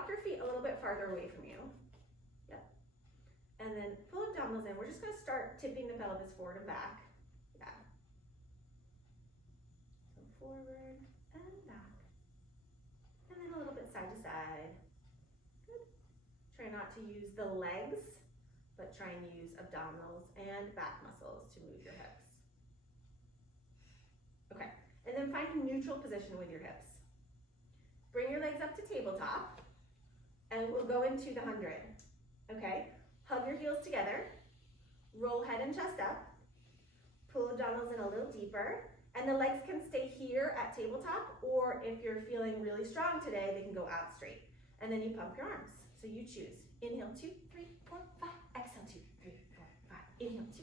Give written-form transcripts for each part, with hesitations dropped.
walk your feet a little bit farther away from you. Yep. And then pull abdominals in. We're just gonna start tipping the pelvis forward and back. Yeah. So forward and back. And then a little bit side to side. Good. Try not to use the legs, but try and use abdominals and back muscles to move your hips. Okay, and then find a neutral position with your hips. Bring your legs up to tabletop, and we'll go into the 100. Okay, hug your heels together, roll head and chest up, pull abdominals in a little deeper, and the legs can stay here at tabletop, or if you're feeling really strong today, they can go out straight. And then you pump your arms. So you choose. Inhale, 2, 3, 4, 5. Exhale, 2, 3, 4, 5. Inhale, 2,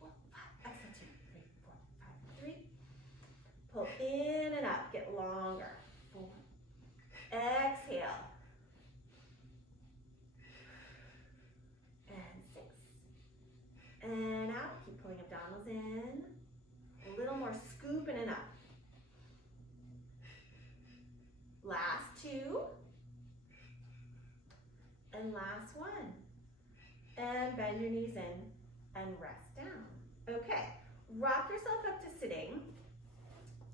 4, 5. Exhale, 2, 3, 4, 5. 3. Pull in and up. Get longer. 4. Exhale. And 6. And out. Keep pulling abdominals in. A little more scooping it up. Last 2. And last 1. And bend your knees in and rest down. Okay, rock yourself up to sitting.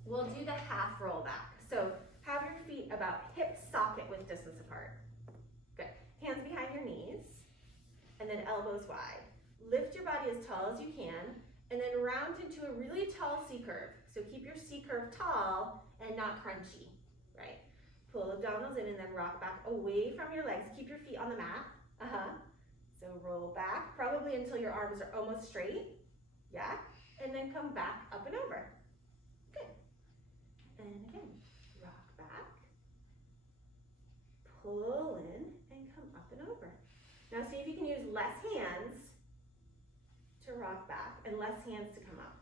We'll do the half roll back. So have your feet about hip socket width distance apart. Good. Hands behind your knees and then elbows wide. Lift your body as tall as you can and then round into a really tall C curve. So keep your C curve tall and not crunchy, right? Pull abdominals in and then rock back away from your legs. Keep your feet on the mat. So roll back, probably until your arms are almost straight. Yeah. And then come back up and over. Good. And again, rock back. Pull in and come up and over. Now see if you can use less hands to rock back and less hands to come up.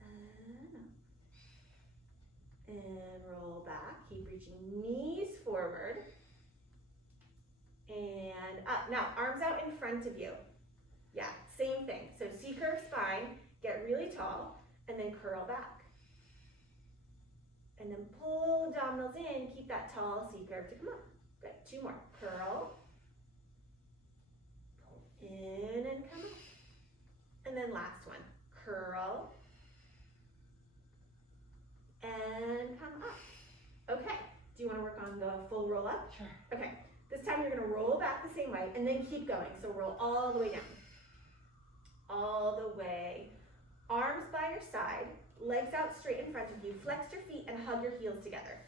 And up. And roll back. Keep reaching knees forward. And up. Now, arms out in front of you. Yeah, same thing. So C-curve spine, get really tall, and then curl back. And then pull abdominals in, keep that tall C-curve to come up. Good, 2 more. Curl. Pull in and come up. And then last one. Curl. And come up. Okay, do you want to work on the full roll up? Sure. Okay, this time you're going to roll back the same way and then keep going. So roll all the way down. All the way. Arms by your side, legs out straight in front of you. Flex your feet and hug your heels together.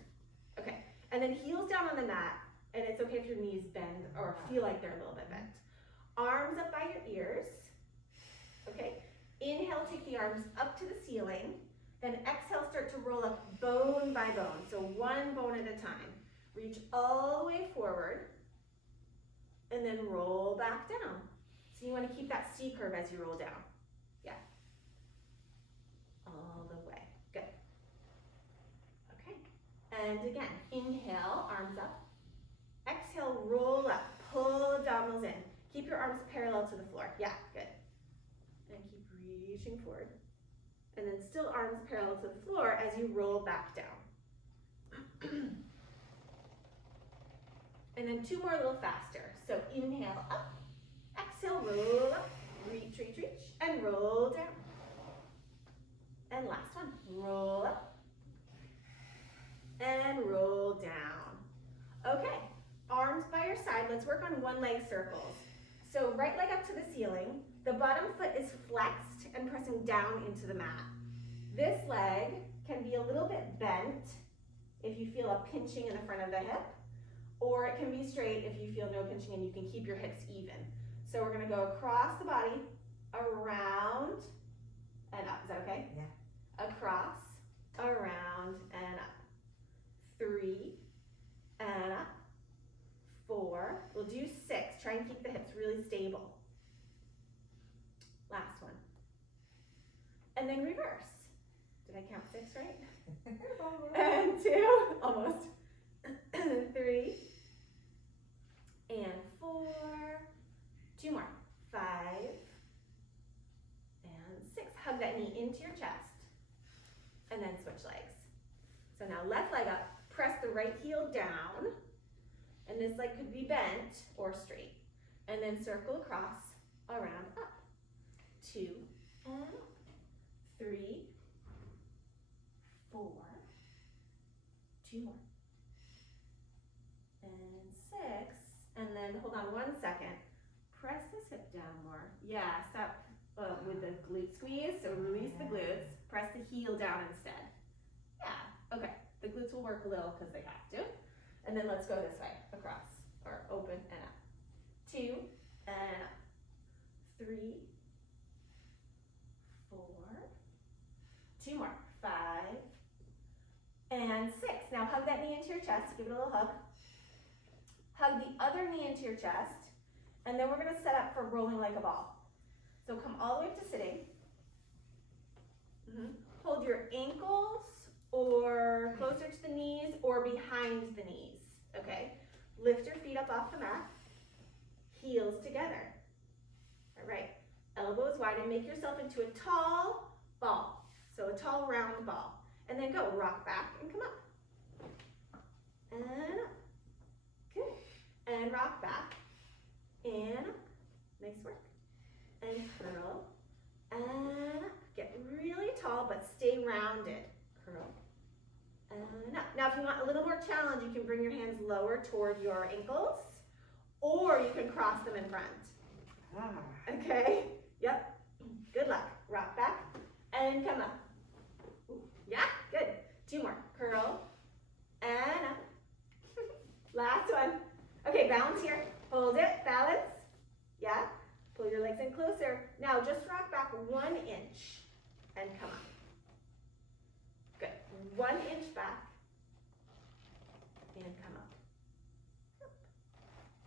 Okay, and then heels down on the mat, and it's okay if your knees bend or feel like they're a little bit bent. Arms up by your ears. Okay, inhale, take the arms up to the ceiling. Then exhale, start to roll up bone by bone. So 1 bone at a time. Reach all the way forward and then roll back down. So you want to keep that C curve as you roll down. Yeah. All the way. Good. Okay. And again, inhale, arms up. Exhale, roll up. Pull abdominals in. Keep your arms parallel to the floor. Yeah, good. And keep reaching forward. And then still arms parallel to the floor as you roll back down. And then 2 more a little faster. So inhale up, exhale, roll up, reach, reach, reach, and roll down. And last one, roll up, and roll down. Okay, arms by your side. Let's work on 1 leg circles. So right leg up to the ceiling, the bottom foot is flexed and pressing down into the mat. This leg can be a little bit bent if you feel a pinching in the front of the hip, or it can be straight if you feel no pinching and you can keep your hips even. So we're gonna go across the body, around, and up. Is that okay? Yeah. Across, around, and up. 3, and up. 4, we'll do 6. Try and keep the hips really stable. Last one. And then reverse. Did I count 6 right? And 2, almost. 3, and 4, 2 more. 5, and 6. Hug that knee into your chest, and then switch legs. So now left leg up, press the right heel down, And this leg could be bent or straight. And then circle across, around, up. 2 and up. 3, 4, 2 more. And 6, and then hold on 1 second. Press this hip down more. Yeah, stop with the glute squeeze, so release the glutes. Press the heel down instead. Yeah, okay. The glutes will work a little because they have to. And then let's go this way, across, or open and up. 2 and up. 3, 4, 2 more. 5 and 6. Now hug that knee into your chest. Give it a little hug. Hug the other knee into your chest. And then we're going to set up for rolling like a ball. So come all the way up to sitting. Hold your ankles or closer to the knees or behind the knees. Okay? Lift your feet up off the mat. Heels together. All right. Elbows wide and make yourself into a tall ball. So a tall round ball. And then go rock back and come up. And up. Good. And rock back. And up. Nice work. And curl. And up. Get really tall, but stay rounded. Curl. And up. Now, if you want a little more challenge, you can bring your hands lower toward your ankles, or you can cross them in front. Okay? Yep. Good luck. Rock back and come up. Yeah, good. 2 more. Curl and up. Last one. Okay, balance here. Hold it. Balance. Yeah. Pull your legs in closer. Now just rock back 1 inch and come up. Good. 1 inch back and come up.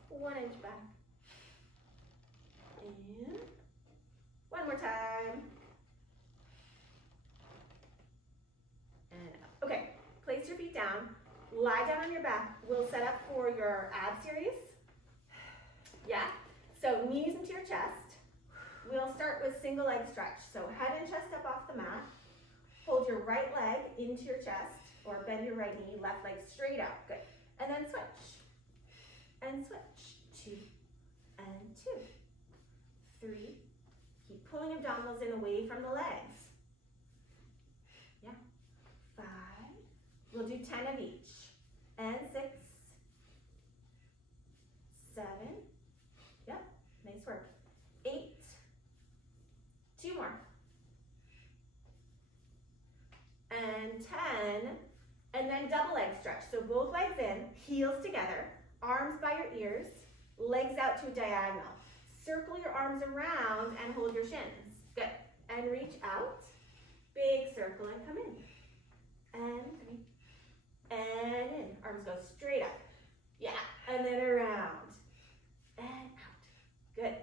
1 inch back. And 1 more time. And up. Okay, place your feet down. Lie down on your back. We'll set up for your ab series. Yeah? So knees into your chest. We'll start with single leg stretch. So head and chest up off the mat. Hold your right leg into your chest or bend your right knee, left leg straight out. Good. And then switch. And switch. 2 and 2. 3. Keep pulling abdominals in away from the legs. Yeah. 5. We'll do 10 of each. And 6. 7. Yep. Nice work. 8. 2 more. And 10. And then double leg stretch. So both legs in, heels together, arms by your ears, legs out to a diagonal. Circle your arms around and hold your shins. Good. And reach out. Big circle and come in. And 3. And in. Arms go straight up. Yeah. And then around. And out. Good.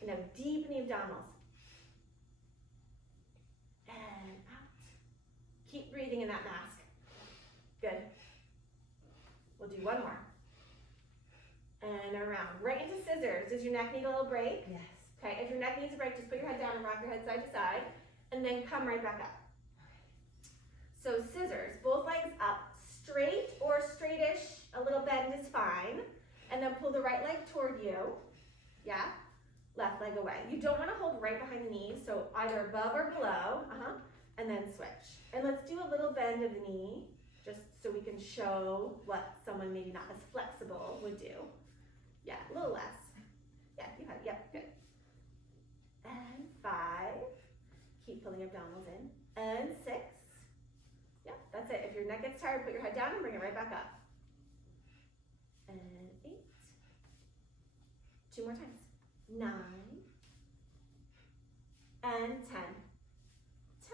And now deepen the abdominals. And out. Keep breathing in that mask. Good. We'll do 1 more. And around. Right into scissors. Does your neck need a little break? Yes. Okay, if your neck needs a break, just put your head down and rock your head side to side. And then come right back up. So scissors, both legs up. Straight or straightish, a little bend is fine. And then pull the right leg toward you. Yeah? Left leg away. You don't want to hold right behind the knees, so either above or below. And then switch. And let's do a little bend of the knee, just so we can show what someone maybe not as flexible would do. Yeah, a little less. Yeah, you have it. Yep, good. And 5. Keep pulling abdominals in. And 6. Yeah, that's it. If your neck gets tired, put your head down and bring it right back up. And 8. 2 more times. 9. And 10.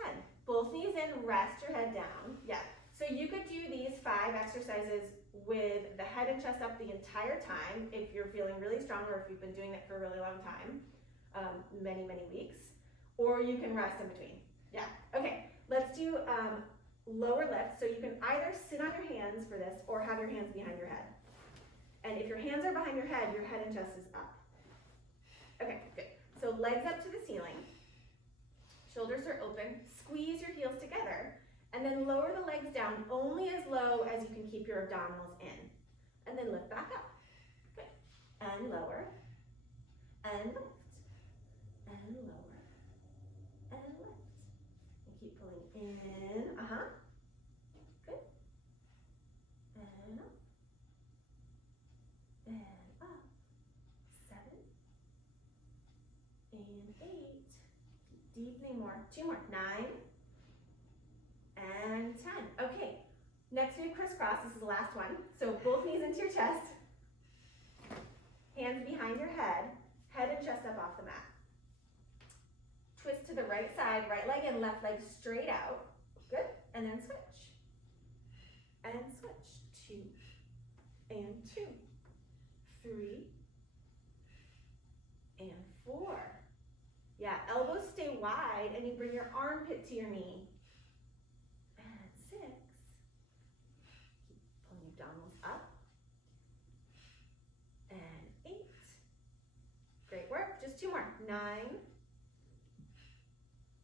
10. Both knees in, rest your head down. Yeah. So you could do these 5 exercises with the head and chest up the entire time if you're feeling really strong or if you've been doing it for a really long time, many, many weeks. Or you can rest in between. Yeah. Okay. Let's do lower lift. So you can either sit on your hands for this or have your hands behind your head. And if your hands are behind your head and chest is up. Okay, good. So legs up to the ceiling. Shoulders are open. Squeeze your heels together. And then lower the legs down only as low as you can keep your abdominals in. and then lift back up. Good. And lower, and lift, and lower, and lift. And keep pulling in, good. And up, and up. 7, and 8. Deepening more. 2 more. 9, and 10. Okay. Next we have crisscross. This is the last one. So both knees into your chest. Hands behind your head. Head and chest up off the mat. Twist to the right side, right leg and left leg straight out. Good. And then switch. And switch. 2, and 2, 3, and 4. Yeah, elbows stay wide and you bring your armpit to your knee. And 6. Keep pulling your abdominals up. And 8. Great work. Just 2 more. 9.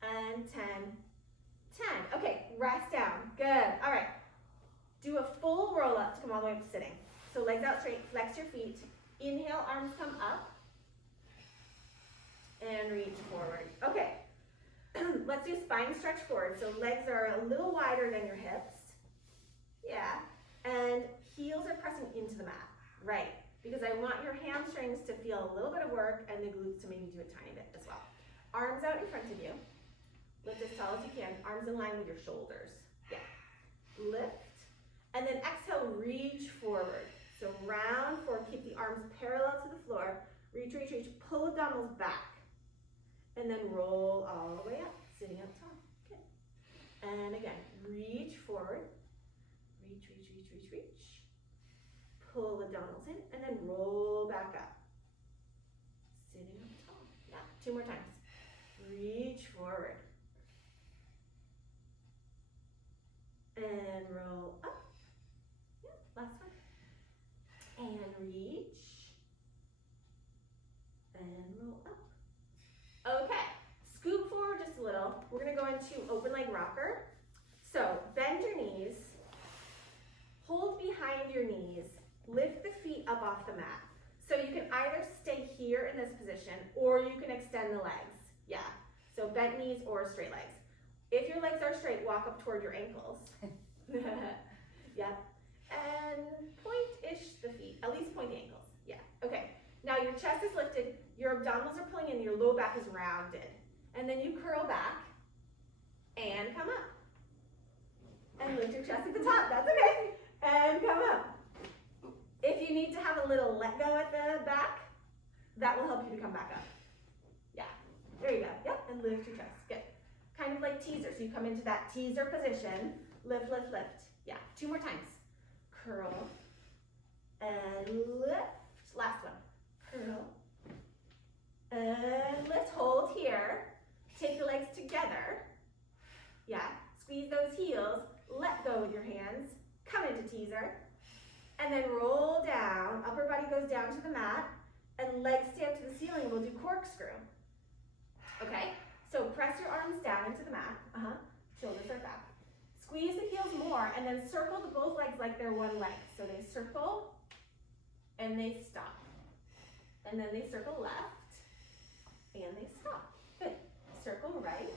And 10. 10. Okay, rest down. Good. All right. Do a full roll up to come all the way up to sitting. So legs out straight, flex your feet. Inhale, arms come up. And reach forward. Okay. Let's do spine stretch forward. So legs are a little wider than your hips. Yeah. And heels are pressing into the mat. Right. Because I want your hamstrings to feel a little bit of work and the glutes to maybe do a tiny bit as well. Arms out in front of you. Lift as tall as you can. Arms in line with your shoulders. Yeah. Lift. And then exhale, reach forward. So round forward, keep the arms parallel to the floor. Reach, reach, reach. Pull abdominals back. And then roll all the way up, sitting up tall. Good. And again, reach forward. Reach, reach, reach, reach, reach. Pull abdominals in, and then roll back up. Sitting up tall. Yeah, 2 more times. Reach forward. And roll up. Yeah, last one. And reach. And roll up. Okay, scoop forward just a little. We're gonna go into open leg rocker. So bend your knees, hold behind your knees, lift the feet up off the mat. So you can either stay here in this position or you can extend the legs. Yeah, so bent knees or straight legs. If your legs are straight, walk up toward your ankles. Yep, and point-ish the feet, at least point the ankles. Yeah, okay. Now your chest is lifted, your abdominals are pulling in, your low back is rounded. And then you curl back and come up. And lift your chest at the top, that's okay. And come up. If you need to have a little let go at the back, that will help you to come back up. Yeah, there you go. Yep, and lift your chest, good. Kind of like teaser, so you come into that teaser position, lift, lift, lift. Yeah, 2 more times. Curl and lift. Last one. Curl and lift, hold here. Take the legs together. Yeah, squeeze those heels. Let go with your hands. Come into teaser. And then roll down. Upper body goes down to the mat. And legs stay up to the ceiling. We'll do corkscrew. Okay, so press your arms down into the mat. Shoulders are back. Squeeze the heels more and then circle the both legs like they're one leg. So they circle and they stop. And then they circle left and they stop. Good. Circle right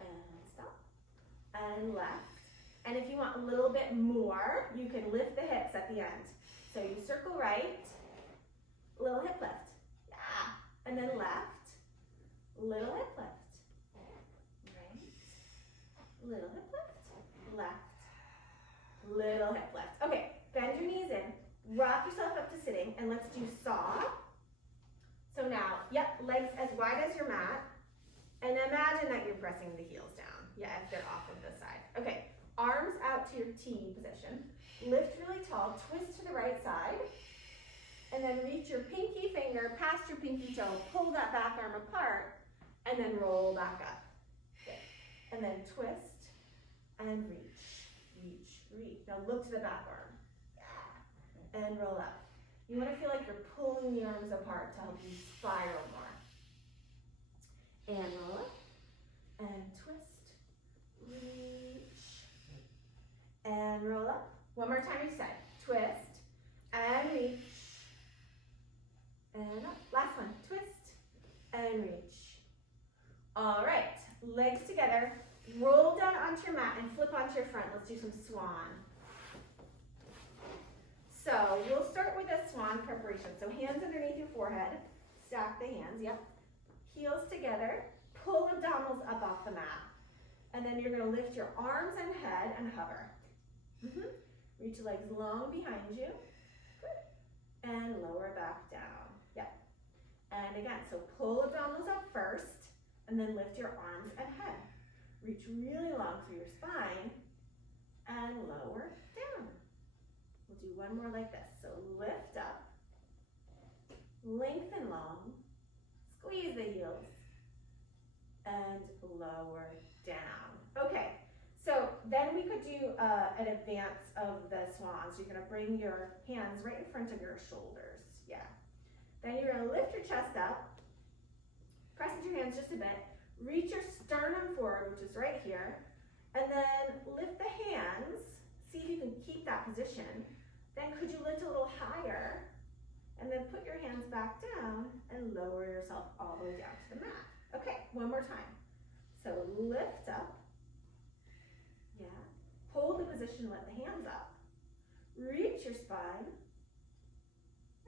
and stop and left. And if you want a little bit more, you can lift the hips at the end. So you circle right, little hip lift. Yeah. And then left, little hip lift. Right, little hip lift, left, little hip lift. Okay, bend your knees in, rock yourself up to sitting, and let's do saw. So now, yep, legs as wide as your mat, and imagine that you're pressing the heels down. Yeah, if they're off of the side. Okay, arms out to your T position. Lift really tall, twist to the right side, and then reach your pinky finger past your pinky toe, pull that back arm apart, and then roll back up. Okay. And then twist and reach, reach, reach. Now look to the back arm. And roll up. You want to feel like you're pulling the arms apart to help you spiral more. And roll up. And twist, reach, and roll up. One more time each side. Twist, and reach, and up. Last one, twist, and reach. All right, legs together, roll down onto your mat and flip onto your front. Let's do some swan. So we'll start with a swan preparation. So hands underneath your forehead, stack the hands, yep. Heels together, pull abdominals up off the mat. And then you're gonna lift your arms and head and hover. Reach your legs long behind you. Good. And lower back down, yep. And again, so pull abdominals up first, and then lift your arms and head. Reach really long through your spine, and lower down. We'll do one more like this. So lift up, lengthen long, squeeze the heels, and lower down. Okay, so then we could do an advance of the swan. So you're gonna bring your hands right in front of your shoulders, yeah. Then you're gonna lift your chest up, press into your hands just a bit, reach your sternum forward, which is right here, and then lift the hands, see if you can keep that position. Then could you lift a little higher, and then put your hands back down and lower yourself all the way down to the mat. Okay, one more time. So lift up, yeah, hold the position, let the hands up, reach your spine,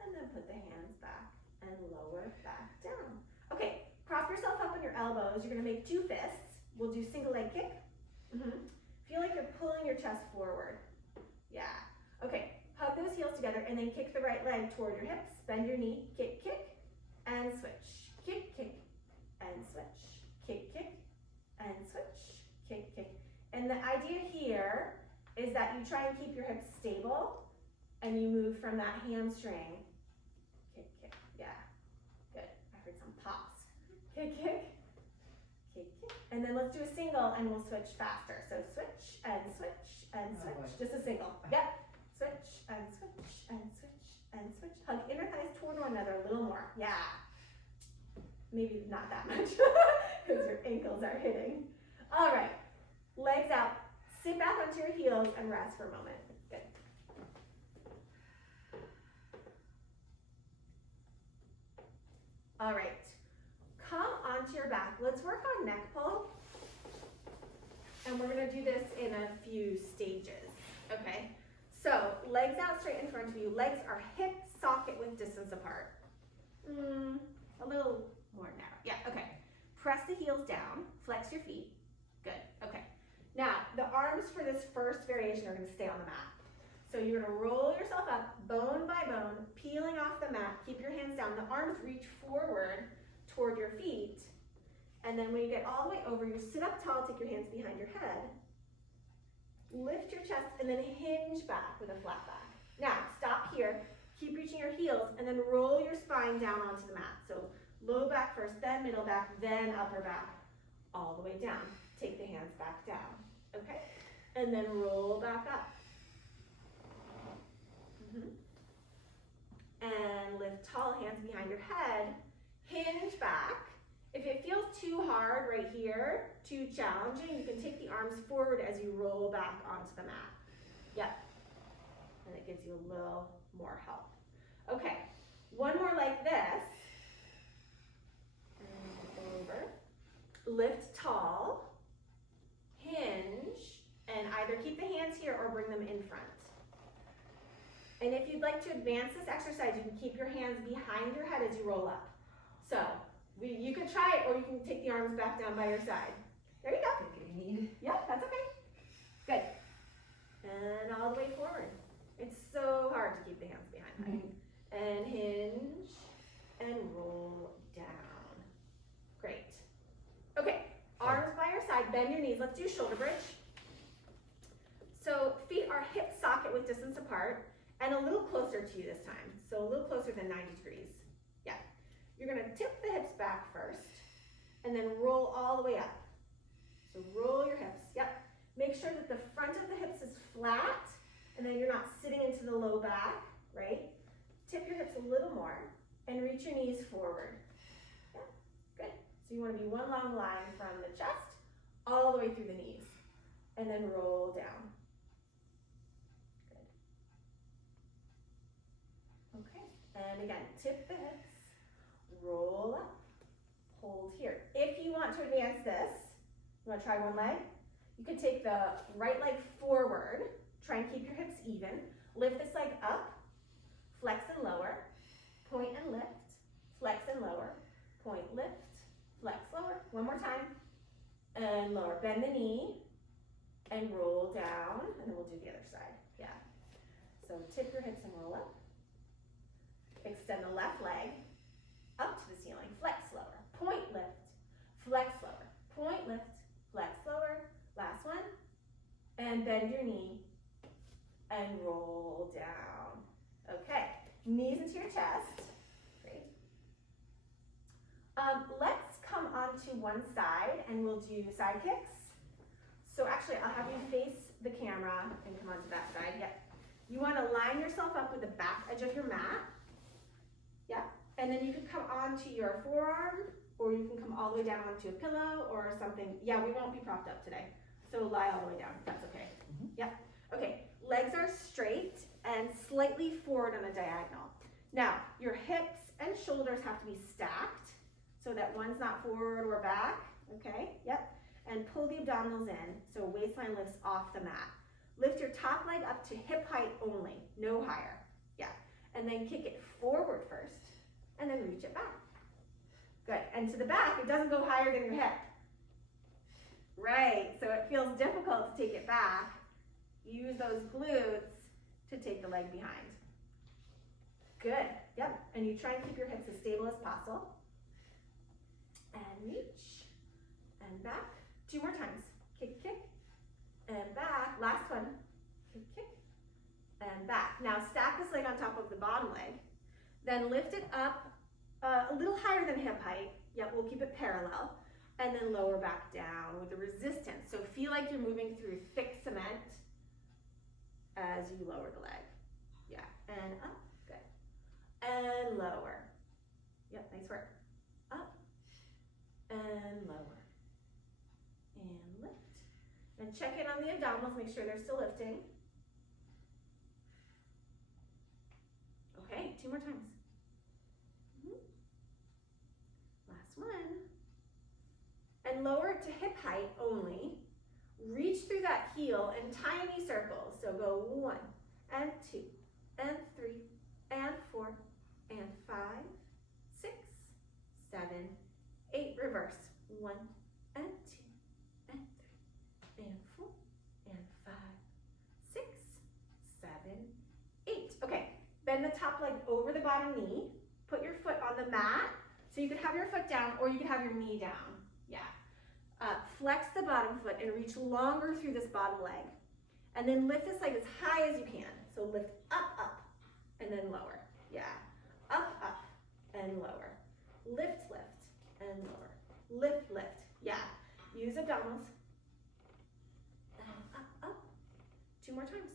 and then put the hands back and lower back down. Okay, prop yourself up on your elbows. You're gonna make two fists. We'll do single leg kick. Feel like you're pulling your chest forward. Yeah, okay. Hug those heels together and then kick the right leg toward your hips. Bend your knee, kick, kick, and switch. Kick, kick, and switch. Kick, kick, and switch. Kick, kick. And the idea here is that you try and keep your hips stable and you move from that hamstring. Kick, kick, yeah. Good, I heard some pops. Kick, kick, kick, kick. And then let's do a single and we'll switch faster. So switch, and switch, and switch. Just a single, yep. Switch, and switch, and switch, and switch. Hug inner thighs toward one another a little more. Yeah. Maybe not that much, because your ankles are hitting. All right, legs out. Sit back onto your heels and rest for a moment. Good. All right, come onto your back. Let's work on neck pull. And we're gonna do this in a few stages, okay? So, legs out straight in front of you. Legs are hip socket width distance apart. A little more narrow. Yeah, okay. Press the heels down. Flex your feet. Good, okay. Now, the arms for this first variation are going to stay on the mat. So you're going to roll yourself up, bone by bone, peeling off the mat. Keep your hands down. The arms reach forward toward your feet. And then when you get all the way over, you sit up tall, take your hands behind your head. Lift your chest and then hinge back with a flat back. Now, stop here, keep reaching your heels, and then roll your spine down onto the mat. So low back first, then middle back, then upper back, all the way down. Take the hands back down, okay? And then roll back up. And lift tall, hands behind your head, hinge back. If it feels too hard right here, too challenging, you can take the arms forward as you roll back onto the mat. Yep. And it gives you a little more help. Okay, one more like this. And over. Lift tall, hinge, and either keep the hands here or bring them in front. And if you'd like to advance this exercise, you can keep your hands behind your head as you roll up. So, you can try it, or you can take the arms back down by your side. There you go. Yeah, that's okay. Good. And all the way forward. It's so hard to keep the hands behind. And hinge and roll down. Great. Okay, arms by your side, bend your knees. Let's do shoulder bridge. So feet are hip socket width distance apart and a little closer to you this time. So a little closer than 90 degrees. Yeah. You're gonna tip the hips back first and then roll all the way up. So roll your hips, yep. Make sure that the front of the hips is flat and then you're not sitting into the low back, right? Tip your hips a little more and reach your knees forward. Yeah, good. So you wanna be one long line from the chest all the way through the knees and then roll down. Good. And again, tip the hips, roll up, hold here. If you want to advance this, you want to try one leg? You can take the right leg forward, try and keep your hips even, lift this leg up, flex and lower, point and lift, flex and lower, point, lift, flex, lower. One more time, and lower. Bend the knee, and roll down, and then we'll do the other side. Yeah. So tip your hips and roll up. Extend the left leg up to the ceiling. Flex lower. Point, lift, flex lower. Point, lift, flex lower. Last one. And bend your knee and roll down. Okay. Knees into your chest. Great. Let's come onto one side and we'll do side kicks. So actually, I'll have you face the camera and come onto that side. Yep. You want to line yourself up with the back edge of your mat. Yep. And then you can come onto your forearm, or you can come all the way down onto a pillow or something. Yeah, we won't be propped up today. So lie all the way down, if that's okay. Yep. Okay, legs are straight and slightly forward on a diagonal. Now, your hips and shoulders have to be stacked so that one's not forward or back. Okay, yep. And pull the abdominals in so waistline lifts off the mat. Lift your top leg up to hip height only, no higher. Yeah. And then kick it forward first, and then reach it back. Good. And to the back, it doesn't go higher than your hip. Right. So it feels difficult to take it back. Use those glutes to take the leg behind. Good. Yep. And you try and keep your hips as stable as possible. And reach. And back. 2 more times. Kick, kick, and back. Last one. Kick, kick, and back. Now stack this leg on top of the bottom leg. Then lift it up a little higher than hip height. Yep, we'll keep it parallel. And then lower back down with the resistance. So feel like you're moving through thick cement as you lower the leg. Yeah, and up. Good. And lower. Yep, nice work. Up and lower. And lift. And check in on the abdominals, make sure they're still lifting. Okay, 2 more times. Last one. And lower it to hip height only. Reach through that heel in tiny circles. So go 1 and 2 and 3 and 4 and 5, 6, 7, 8. Reverse. 1 and 2 and 3 and 4 and 5, 6, 7, 8. Okay, bend the top leg over the bottom knee. Put your foot on the mat. So you could have your foot down or you could have your knee down. Yeah. Flex the bottom foot and reach longer through this bottom leg. And then lift this leg as high as you can. So lift up, up, and then lower. Yeah. Up, up, and lower. Lift, lift, and lower. Lift, lift. Yeah. Use abdominals. And up, up. 2 more times.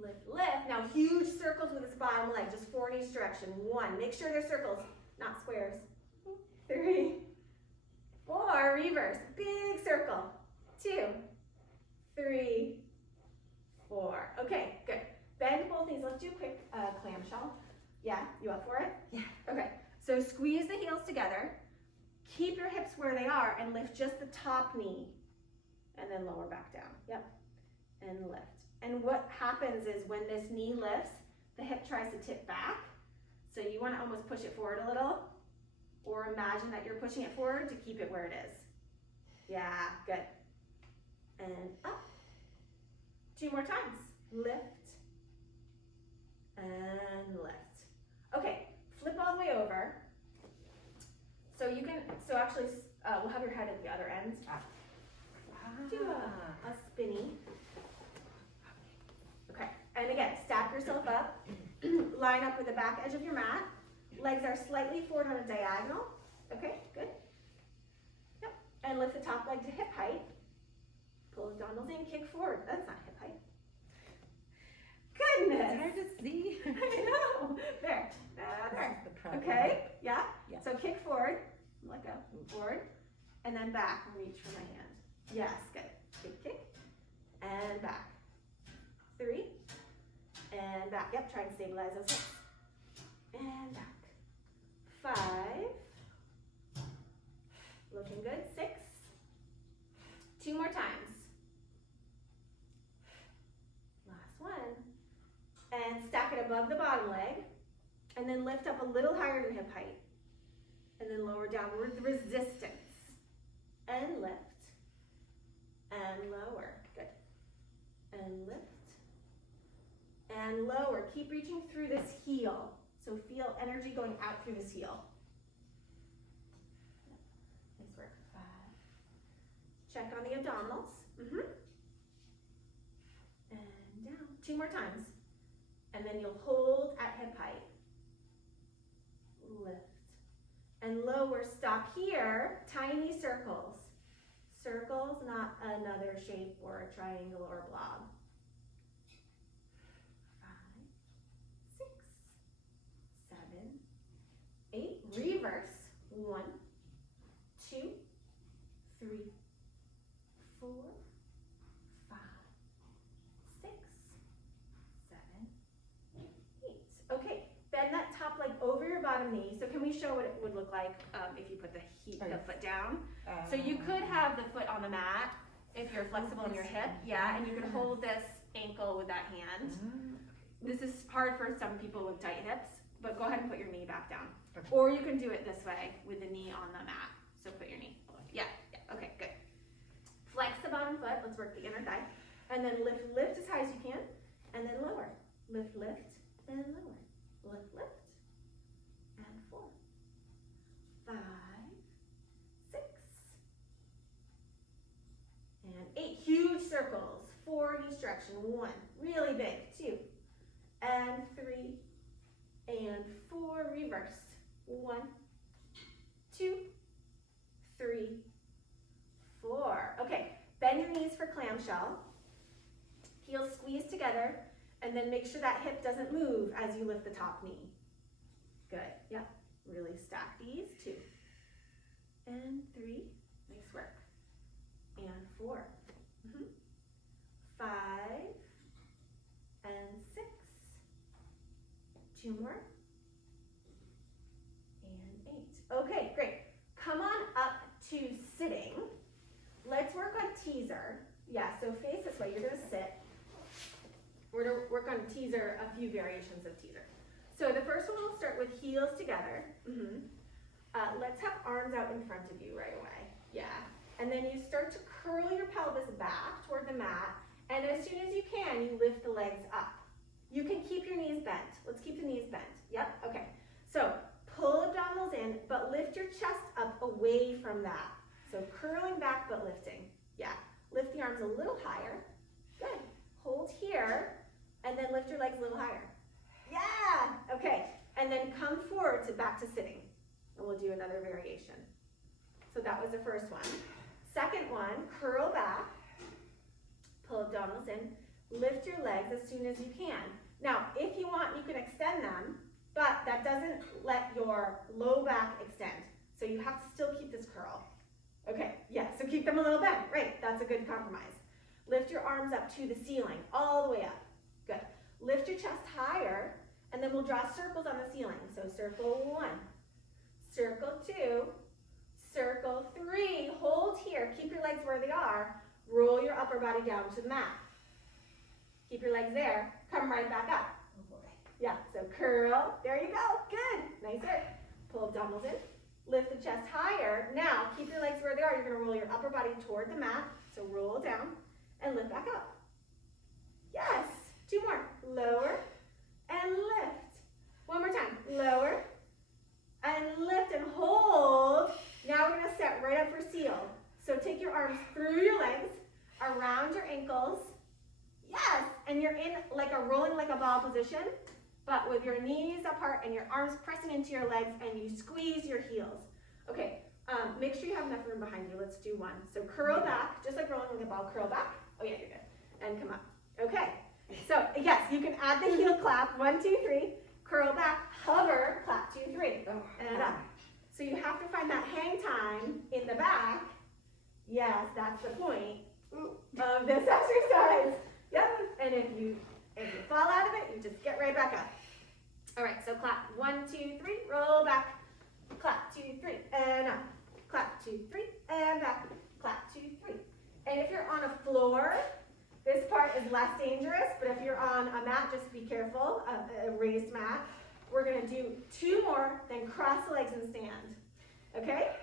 Lift, lift. Now huge circles with this bottom leg, just 4 in each direction. 1. Make sure they're circles, not squares. 3, 4. Reverse. Big circle. 2, 3, 4. Okay, good. Bend both knees. Let's do a quick clamshell. Yeah, you up for it? Yeah. Okay, so squeeze the heels together. Keep your hips where they are and lift just the top knee. And then lower back down. Yep. And lift. And what happens is when this knee lifts, the hip tries to tip back. So you want to almost push it forward a little. Or imagine that you're pushing it forward to keep it where it is. Yeah, good. And up. 2 more times. Lift. And lift. Okay, flip all the way over. So you can, actually, we'll have your head at the other end. Do a spinny. Okay, and again, stack yourself up. Line up with the back edge of your mat. Legs are slightly forward on a diagonal. Okay, good. Yep, and lift the top leg to hip height. Pull the abdominals in, kick forward. That's not hip height. Goodness. It's hard to see. I know. There. There. Okay. Yeah. So kick forward. Let go. Forward. And then back. Reach for my hand. Yes. Good. Kick, kick. And back. 3. And and back. Yep, try and stabilize those hips. And back. 5. Looking good. 6. 2 more times. Last one. And stack it above the bottom leg. And then lift up a little higher than hip height. And then lower down with resistance. And lift. And lower. Good. And lift. And lower. Keep reaching through this heel. So feel energy going out through this heel. Nice work. 5. Check on the abdominals. And down. 2 more times. And then you'll hold at hip height. Lift. And lower. Stop here. Tiny circles. Circles, not another shape or a triangle or a blob. 5, 6, 7, 8. Reverse. 1, 2, 3, 4, 5, 6, 7, 8. Okay, bend that top leg over your bottom knee. So can we show what it would look like if you put the foot down? So you could have the foot on the mat if you're flexible in your hip. Yeah, and you could hold this ankle with that hand. This is hard for some people with tight hips, but go ahead and put your knee back down. Okay. Or you can do it this way with the knee on the mat. So put your knee. Yeah, okay, good. Flex the bottom foot. Let's work the inner thigh. And then lift as high as you can. And then lower. Lift, and lower. Lift. And 4, 5, 6, and 8. Huge circles. 4 in each direction. 1. Really big. 2. And 3. And 4. Reverse. 1, 2, 3, 4. Okay. Bend your knees for clamshell. Heels squeeze together. And then make sure that hip doesn't move as you lift the top knee. Good. Yep. Really stack these. 2. And 3. Nice work. And 4. 5. And 6. 2 more. And 8. Okay, great. Come on up to sitting. Let's work on teaser. Yeah, so face this way. You're going to sit. We're going to work on teaser, a few variations of teaser. So the first one, we'll start with heels together. Let's have arms out in front of you right away. Yeah. And then you start to curl your pelvis back toward the mat. And as soon as you can, you lift the legs up. You can keep your knees bent. Let's keep the knees bent. Yep, okay. So pull abdominals in, but lift your chest up away from that. So curling back, but lifting. Yeah. Lift the arms a little higher. Good. Hold here, and then lift your legs a little higher. Yeah! Okay. And then come forward to back to sitting. And we'll do another variation. So that was the first one. Second one, curl back. Pull abdominals in. Lift your legs as soon as you can. Now, if you want, you can extend them, but that doesn't let your low back extend. So you have to still keep this curl. Okay, yeah, so keep them a little bent. Right, that's a good compromise. Lift your arms up to the ceiling, all the way up. Good. Lift your chest higher, and then we'll draw circles on the ceiling. So circle 1, circle 2, circle 3. Hold here. Keep your legs where they are. Roll your upper body down to the mat. Keep your legs there. Come right back up. Oh boy. Yeah, so curl. There you go. Good. Nice work. Pull abdominals in. Lift the chest higher. Now, keep your legs where they are. You're going to roll your upper body toward the mat. So roll down and lift back up. Yes. 2 more. Lower and lift. 1 more time. Lower and lift and hold. Now we're going to set right up for seal. So take your arms through your legs, around your ankles. Yes. And you're in like a rolling like a ball position, but with your knees apart and your arms pressing into your legs, and you squeeze your heels. Okay. Make sure you have enough room behind you. Let's do 1. So curl back, just like rolling like a ball. Curl back. Oh yeah, you're good. And come up. Okay. So yes, you can add the heel clap. 1, 2, 3. Curl back. Hover. Clap. 2, 3. And up. So you have to find that hang time in the back. Yes, that's the point of this exercise. Yep. And if you If you fall out of it, you just get right back up. All right, so clap. 1, 2, 3, roll back. Clap, 2, 3, and up. Clap, 2, 3, and back. Clap, 2, 3. And if you're on a floor, this part is less dangerous, but if you're on a mat, just be careful, a raised mat. We're gonna do 2 more, then cross the legs and stand. Okay?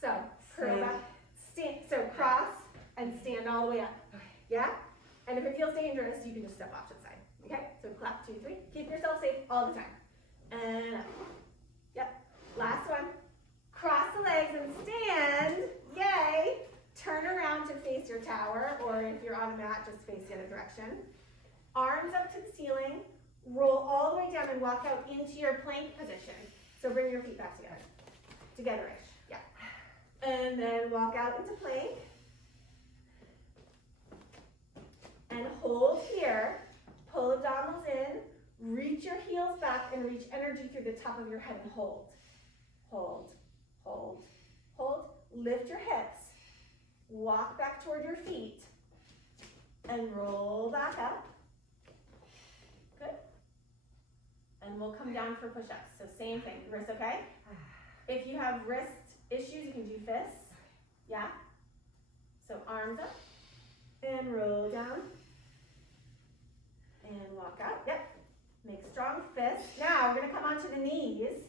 So, curl back, stand, so cross and stand all the way up. Yeah? And if it feels dangerous, you can just step off to the side. Okay? So clap, 2, 3. Keep yourself safe all the time. And up. Yep. Last one. Cross the legs and stand. Yay! Turn around to face your tower, or if you're on a mat, just face the other direction. Arms up to the ceiling. Roll all the way down and walk out into your plank position. So bring your feet back together. Together-ish. Yeah. And then walk out into plank. And hold here. Pull abdominals in. Reach your heels back and reach energy through the top of your head and hold. Hold, hold, hold. Lift your hips. Walk back toward your feet. And roll back up. Good. And we'll come down for push-ups. So same thing. Wrists okay? If you have wrist issues, you can do fists. Yeah? So arms up. And roll down. And walk out. Yep. Make strong fists. Now we're going to come onto the knees.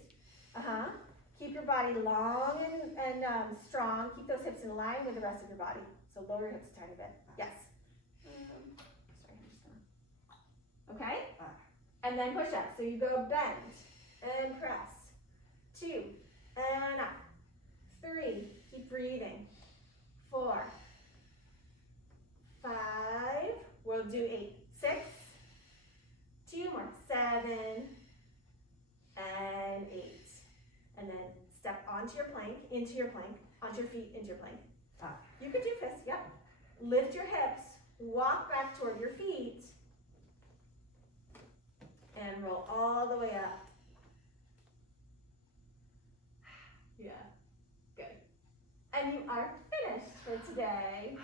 Keep your body long and strong. Keep those hips in line with the rest of your body. So lower your hips a tiny bit. Yes. Okay? And then push up. So you go bend and press. 2 and up. 3. Keep breathing. 4. 5. We'll do 8. 6. 2 more. 7 and 8. And then step onto your plank, into your plank, onto your feet, into your plank. You could do fists, yep. Lift your hips, walk back toward your feet, and roll all the way up. Yeah, good. And you are finished for today.